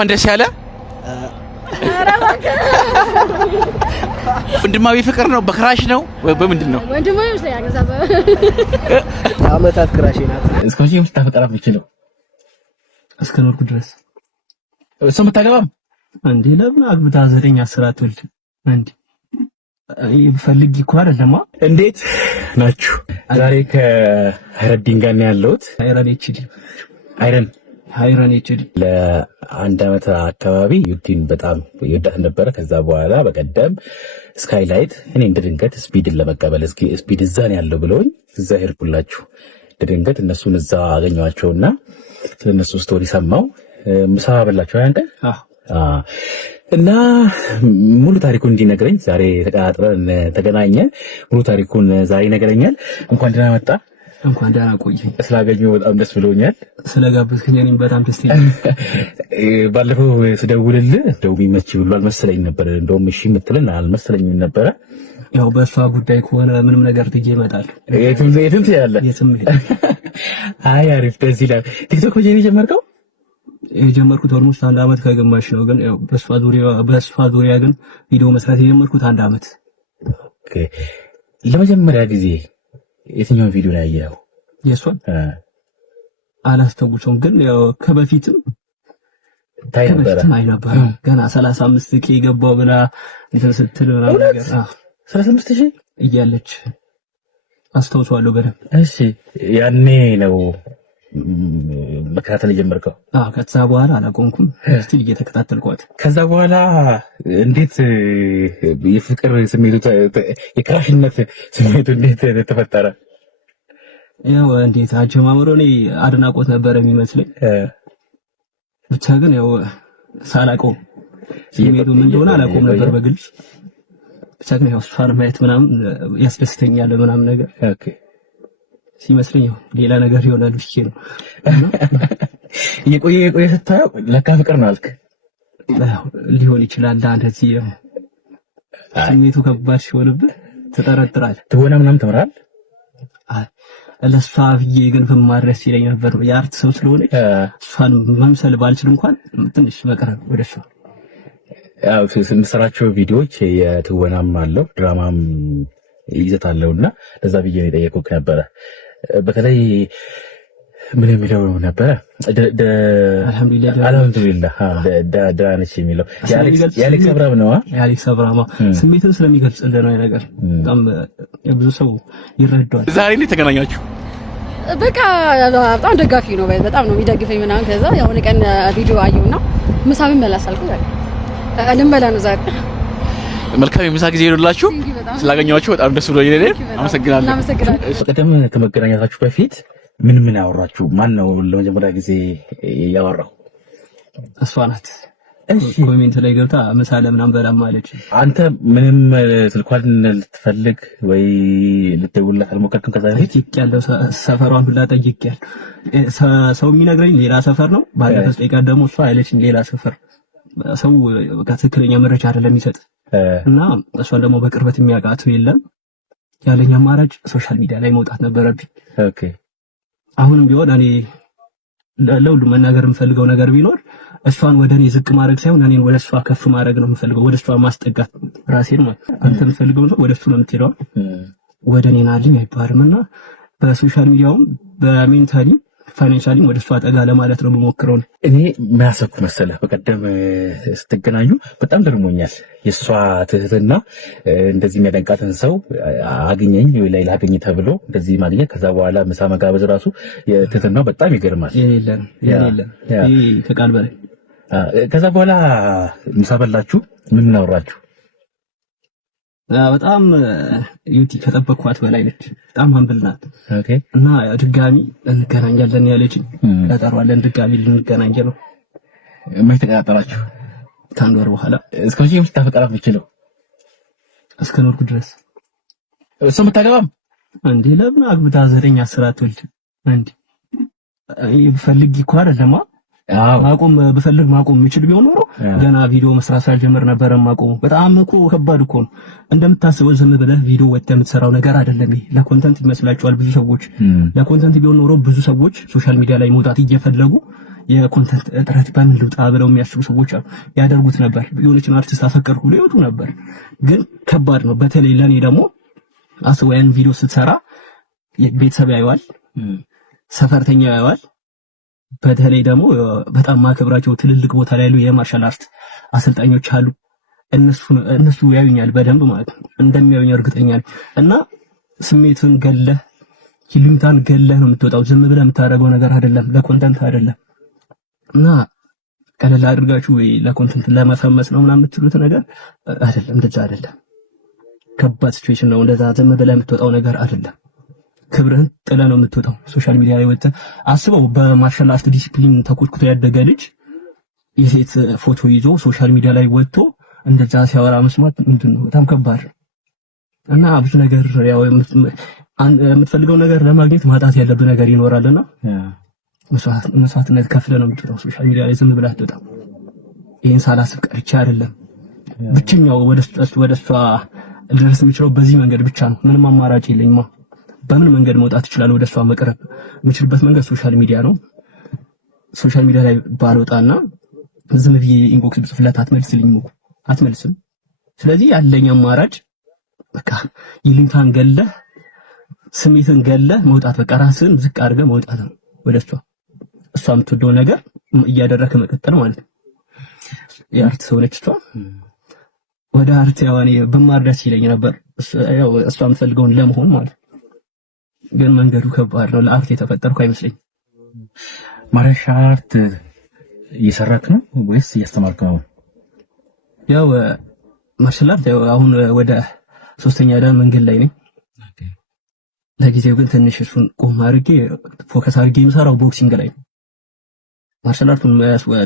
እንኳን ደስ ያለ ወንድማዊ ፍቅር ነው በክራሽ ነው በምንድን ነው ወንድማዊ ነው ያገዛበ አመታት ክራሽ ናት እስከዚህ የምታፈቀራት ነው እስከ ኖርኩ ድረስ እሱ መታገባም እንዴ ለምን አግብታ 9 10 አትወልድ እንዴ ይፈልግ እኮ አይደለም እንዴት ናችሁ ዛሬ ከሀይረዲን ጋር ነው ያለሁት ሃይረን ኤችዲ ለአንድ አመት አካባቢ ዩቲን በጣም ይወዳት ነበር ከዛ በኋላ በቀደም ስካይላይት እኔ እንድንገት ስፒድን ለመቀበል ስፒድ እዛ ነው ያለው ብለውኝ እዛ ሄድኩላችሁ ድንገት እነሱን እዛ አገኘዋቸውና ስለነሱ ስቶሪ ሰማው ምሳ በላቸው አንተ እና ሙሉ ታሪኩን እንዲነግረኝ ዛሬ ተቀጣጥረን ተገናኘን ሙሉ ታሪኩን ዛሬ ይነግረኛል እንኳን ደህና መጣ እንኳን ደህና ቆየኝ ስላገኘው በጣም ደስ ብሎኛል ስለጋበዝከኝ እኔም በጣም ደስ ይላል ባለፈው ስደውልልህ እንደው የሚመች ብሏል መሰለኝ ነበር እንደውም እሺ የምትልን አልመሰለኝም ነበር ያው በሷ ጉዳይ ከሆነ ምንም ነገር ትጌ ይመጣል የትም ትያለህ የትም አይ አሪፍ ደስ ይላል ቲክቶክ ወጀኔ ጀመርከው የጀመርኩት ኦልሞስት 1 አመት ከግማሽ ነው ግን ያው በሷ ዙሪያ ግን ቪዲዮ መስራት የጀመርኩት 1 አመት ኦኬ ለመጀመሪያ ጊዜ የትኛው ቪዲዮ ላይ ያየው የሷን አላስተውሰውም ግን ያው ከበፊትም ነበር ገና 35k ገባው ብላ እንትን ስትል ምናምን ነገር 35000 እያለች አስተውሰዋለሁ በደንብ እሺ ያኔ ነው መከታተል ጀመርከው ከዛ በኋላ አላቆምኩም ስቲል እየተከታተልኳት ከዛ በኋላ እንዴት የፍቅር ስሜቱ የክራሽነት ስሜቱ እንዴት ተፈጠረ ያው እንዴት አጀማመሩ እኔ አድናቆት ነበር የሚመስለኝ ብቻ ግን ያው ሳላቆም ስሜቱ ምን እንደሆነ አላቆም ነበር በግልጽ ብቻ ግን ያው እሷን ማየት ምናምን ያስደስተኛል ምናምን ነገር ኦኬ ሲመስለኝ ሌላ ነገር ይሆናል ብቻ ነው የቆየ ስታየው ለካ ፍቅር ነው አልክ ሊሆን ይችላል እንደዚህ ስሜቱ ከባድ ሲሆንብህ ትጠረጥራለህ ትወና ምናምን ተምራል ለሷ ብዬ ግን በማድረስ ይለኝ ነበር የአርት ሰው ስለሆነ እሷን መምሰል ባልችል እንኳን ትንሽ መቅረብ ወደሷ ያው ስንሰራቸው ቪዲዮዎች የትወናም አለው ድራማም ይዘት አለውና ለዛ ብዬ ነው የጠየቁት ነበር በተለይ ምን የሚለው ነበር አልহামዱሊላህ ዳነች የሚለው የአሌክስ አብራም ነው የአሌክስ አብራም ስሜትን ስለሚገልጽልን ነው ነገር በጣም ብዙ ሰው ይረዳዋል ዛሬ እንዴት ተገናኛችሁ በቃ በጣም ደጋፊ ነው በጣም ነው የሚደግፈኝ ምናምን ከዛ ያው ቀን ቪዲዮ አየውና ምሳምን መላሳልኩ ልንበላ ነው ዛሬ መልካም የምሳ ጊዜ ይሁንላችሁ ስላገኛችሁ በጣም ደስ ብሎኛል አመሰግናለሁ ቀደም ከመገናኘታችሁ በፊት ምን አወራችሁ ማን ነው ለመጀመሪያ ጊዜ ያወራው እሷ ናት ኮሜንት ላይ ገብታ ምሳሌ ምናምን በላም ማለች አንተ ምንም ስልኳን ልትፈልግ ወይ ልትደውልላት አልሞከርክም ከዛ በፊት ያለው ሰፈሯን ሁላ ጠይቄያለሁ ሰው የሚነግረኝ ሌላ ሰፈር ነው ባለፈው ጠይቃ ደግሞ እሷ አይለችኝ ሌላ ሰፈር ሰው በቃ ትክክለኛ መረጃ አይደለም የሚሰጥ እና እሷን ደግሞ በቅርበት የሚያውቃት የለም ያለኝ አማራጭ ሶሻል ሚዲያ ላይ መውጣት ነበረብኝ ኦኬ አሁንም ቢሆን እኔ ለሁሉም መናገር የምፈልገው ነገር ቢኖር እሷን ወደኔ ዝቅ ማድረግ ሳይሆን እኔን ወደ እሷ ከፍ ማድረግ ነው የምፈልገው ወደ እሷ ማስጠጋት ራሴን ማለት አንተ የምትፈልገው ነው ወደ እሱ ነው የምትሄደው ወደኔ ናልኝ አይባልምና በሶሻል ሚዲያውም በሜንታሊ ፋይናንሻሊ ወደ እሷ ጠጋ ለማለት ነው የምሞክረው እኔ ማሰብኩ መሰለህ በቀደም ስትገናኙ በጣም ደርሞኛል የሷ ትህትና እንደዚህ የሚያደንቃትን ሰው አግኘኝ ወይ ላይ ላገኝ ተብሎ እንደዚህ ማግኘት ከዛ በኋላ ምሳ መጋበዝ ራሱ የትህትናው በጣም ይገርማል የሌለን ይሄ ከቃል በላይ ከዛ በኋላ ምሳ በላችሁ ምን አወራችሁ በጣም ዩቲ ከጠበቅኳት በላይ ነች በጣም አምብል ናት ኦኬ እና ድጋሚ እንገናኛለን ያለችኝ ቀጠሯለን ድጋሚ ልንገናኝ ነው መቼ ተቀጣጠራችሁ ከአንድ ወር በኋላ እስከዚህ የምታፈቅራት ነው እስከ ኖርኩ ድረስ እሱ መታገባም እንዴ ለምን አግብታ 9 10 አትወልድ እንዴ ይፈልግ እኮ አይደለም ማቆም በፈልግ ማቆም የሚችል ቢሆን ኖሮ ገና ቪዲዮ መስራት ሳልጀምር ነበር ማቆም በጣም እኮ ከባድ እኮ ነው እንደምታስበው ዝም ብለህ ቪዲዮ ወጥተህ የምትሰራው ነገር አይደለም ለኮንተንት ይመስላችኋል ብዙ ሰዎች ለኮንተንት ቢሆን ኖሮ ብዙ ሰዎች ሶሻል ሚዲያ ላይ መውጣት እየፈለጉ የኮንተንት እጥረት በምን ልውጣ ብለው የሚያስቡ ሰዎች አሉ። ያደርጉት ነበር። የሆነችን አርቲስት አፈቀርኩ ብለው ይወጡ ነበር። ግን ከባድ ነው። በተለይ ለኔ ደግሞ አስበው ያን ቪዲዮ ስትሰራ ቤተሰብ ያየዋል፣ ሰፈርተኛ ያየዋል። በተለይ ደግሞ በጣም ማከብራቸው ትልልቅ ቦታ ላይ ያሉ የማርሻል አርት አሰልጣኞች አሉ። እነሱ ያዩኛል በደንብ ማለት ነው። እንደሚያዩኝ እርግጠኛ ነኝ። እና ስሜትን ገለህ ሂሉምታን ገለህ ነው የምትወጣው። ዝም ብለህ የምታደርገው ነገር አይደለም፣ ለኮንተንት አይደለም። እና ቀለል አድርጋችሁ ወይ ለኮንተንት ለመፈመስ ነው ምናምን የምትሉት ነገር አይደለም። እንደዛ አይደለም። ከባድ ሲቹዌሽን ነው። እንደዛ ዝም ብለህ የምትወጣው ነገር አይደለም። ክብርህን ጥለህ ነው የምትወጣው። ሶሻል ሚዲያ ላይ ወጥተህ አስበው። በማርሻል አርት ዲሲፕሊን ተኮትኩቶ ያደገ ልጅ የሴት ፎቶ ይዞ ሶሻል ሚዲያ ላይ ወጥቶ እንደዛ ሲያወራ መስማት ምንድነው? በጣም ከባድ ነው። እና ብዙ ነገር ያው የምትፈልገው ነገር ለማግኘት ማጣት ያለብህ ነገር ይኖራልና መስዋዕትነት ከፍለህ ነው የምትወጣው። ሶሻል ሚዲያ ላይ ዝም ብለህ አትወጣም። ይሄን ሳላስብ ቀርቼ አይደለም። ብቸኛው ወደ እሷ ልደርስ የምችለው በዚህ መንገድ ብቻ ነው። ምንም አማራጭ የለኝማ። በምን መንገድ መውጣት እችላለሁ? ወደ እሷ መቅረብ የምችልበት መንገድ ሶሻል ሚዲያ ነው። ሶሻል ሚዲያ ላይ ባልወጣና ዝም ብዬ ኢንቦክስ ብጽፍላት አትመልስም። ስለዚህ ያለኝ አማራጭ በቃ ይልንታን ገለህ ስሜትን ገለህ መውጣት፣ በቃ ራስን ዝቅ አድርገህ መውጣት ነው ወደ እሷ የምትወደው ነገር እያደረክ መቀጠል ማለት ነው። የአርት ሰው ነች እሷ። ወደ አርት ያዋኔ በማር ደስ ይለኝ ነበር፣ ያው እሷ የምትፈልገውን ለመሆን ማለት ነው። ግን መንገዱ ከባድ ነው። ለአርት የተፈጠርኩ አይመስለኝም። ማርሻል አርት እየሰራክ ነው ወይስ እያስተማርክ ነው? ያው ማርሻል አርት አሁን ወደ 3ኛ ዳን መንገድ ላይ ነኝ። ለጊዜው ግን ትንሽ እሱን ቆም አድርጌ ፎከስ አድርጌ የምሰራው ቦክሲንግ ላይ ነው። ማርሻል አርቱን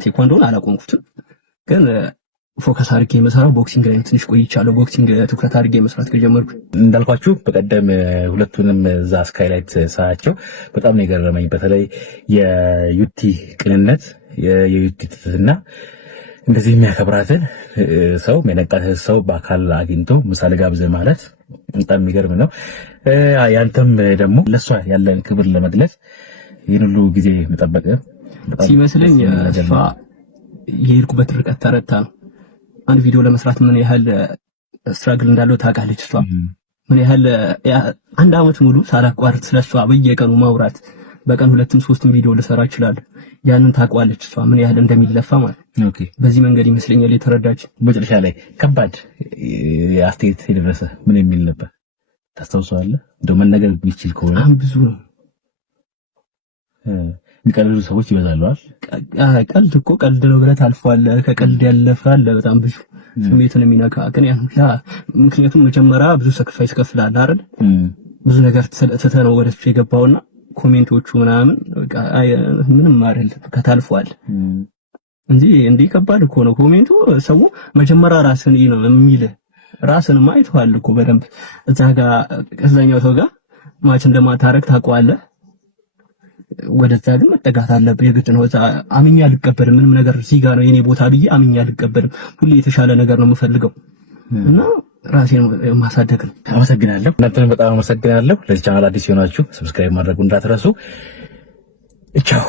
ቴኳንዶን አላቆምኩትም፣ ግን ፎከስ አድርጌ የምሰራው ቦክሲንግ ላይ ነው። ትንሽ ቆይቻለሁ ቦክሲንግ ትኩረት አድርጌ መስራት ከጀመርኩ። እንዳልኳችሁ በቀደም ሁለቱንም እዛ ስካይላይት ሳያቸው በጣም ነው የገረመኝ። በተለይ የዩቲ ቅንነት፣ የዩቲ ትህትና፣ እንደዚህ የሚያከብራትን ሰው የሚያነቃትን ሰው በአካል አግኝቶ ምሳሌ ጋብዘን ማለት በጣም የሚገርም ነው። ያንተም ደግሞ ለሷ ያለን ክብር ለመግለጽ ይህን ሁሉ ጊዜ መጠበቅ ሲመስለኝ እሷ የሄድኩበት ርቀት ተረታ ነው። አንድ ቪዲዮ ለመስራት ምን ያህል ስትራግል እንዳለው ታውቃለች እሷ። ምን ያህል አንድ አመት ሙሉ ሳላቋርጥ ስለሷ በየቀኑ ማውራት፣ በቀን 2ም 3ም ቪዲዮ ልሰራ ይችላል። ያንን ታውቃለች እሷ ምን ያህል እንደሚለፋ ማለት ነው። በዚህ መንገድ ይመስለኛል የተረዳች። መጨረሻ ላይ ከባድ አስተያየት የደረሰ ምን የሚል ነበር ታስታውሳለህ? እንደው መነገር ቢችል ከሆነ ብዙ ነው። የሚቀልዱ ሰዎች ይበዛሉ አይደል? ቀልድ እኮ ቀልድ ነው ብለህ ታልፈዋለህ። ከቀልድ ያለፈ አለ በጣም ብዙ ስሜትን የሚነካ ግን ያን ሁላ። ምክንያቱም መጀመሪያ ብዙ ሰክሪፋይስ ከፍላለህ አይደል? ብዙ ነገር ትተህ ነው ወደሱ የገባውና ኮሜንቶቹ ምናምን በቃ ምንም አይደል ከታልፈዋል እንጂ እንዴ ከባድ እኮ ነው ኮሜንቱ። ሰው መጀመሪያ ራስን ነው የሚል ራስን ማይቷል እኮ በደንብ እዛ ጋር ከዛኛው ሰው ጋር ማች እንደማታረክ ታውቀዋለህ። ወደዛ ግን መጠጋት አለብህ የግድ ነው። እዛ አምኜ አልቀበልም ምንም ነገር እዚህ ጋር ነው የኔ ቦታ ብዬ አምኜ አልቀበልም። ሁሌ የተሻለ ነገር ነው የምፈልገው እና ራሴን ማሳደግ ነው። አመሰግናለሁ። እናንተንም በጣም አመሰግናለሁ። ለዚህ ቻናል አዲስ የሆናችሁ ሰብስክራይብ ማድረጉ እንዳትረሱ። ቻው።